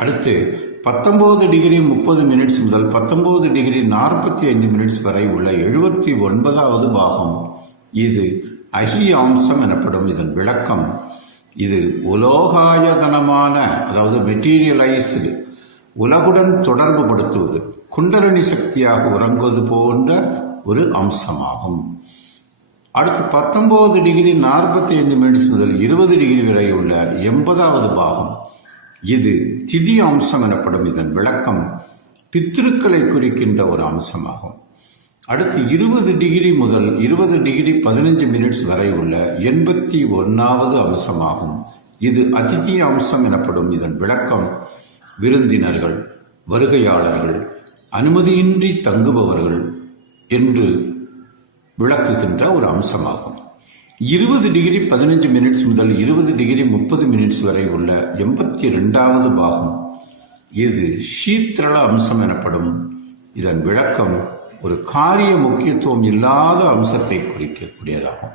அடுத்து பத்தொம்போது டிகிரி முப்பது மினிட்ஸ் முதல் பத்தொம்போது டிகிரி நாற்பத்தி ஐந்து மினிட்ஸ் வரை உள்ள எழுபத்தி ஒன்பதாவது பாகம். இது அஹியாம்சம் எனப்படும் இதன் விளக்கம். இது உலோகாயதனமான அதாவது மெட்டீரியலைஸ்டு உலகுடன் தொடர்பு படுத்துவது குண்டலினி சக்தியாக உறங்குவது போன்ற ஒரு அம்சமாகும். அடுத்து பத்தொம்போது டிகிரி நாற்பத்தி ஐந்து மினிட்ஸ் முதல் இருபது டிகிரி வரை உள்ள எண்பதாவது பாகம். இது திதி அம்சம் எனப்படும் இதன் விளக்கம் பித்திருக்களை குறிக்கின்ற ஒரு அம்சமாகும். அடுத்து இருபது டிகிரி முதல் இருபது டிகிரி பதினஞ்சு மினிட்ஸ் வரை உள்ள எண்பத்தி ஒன்றாவது அம்சமாகும். இது அதிதி அம்சம் எனப்படும் இதன் விளக்கம். விருந்தினர்கள் வருகையாளர்கள் அனுமதியின்றி தங்குபவர்கள் என்று விளக்குகின்ற ஒரு அம்சமாகும். இருபது டிகிரி பதினஞ்சு மினிட்ஸ் முதல் இருபது டிகிரி முப்பது மினிட்ஸ் வரை உள்ள எண்பத்தி ரெண்டாவது பாகம் இது சீத்திரள அம்சம் எனப்படும். இதன் விளக்கம் ஒரு காரிய முக்கியத்துவம் இல்லாத அம்சத்தை குறிக்கக்கூடியதாகும்.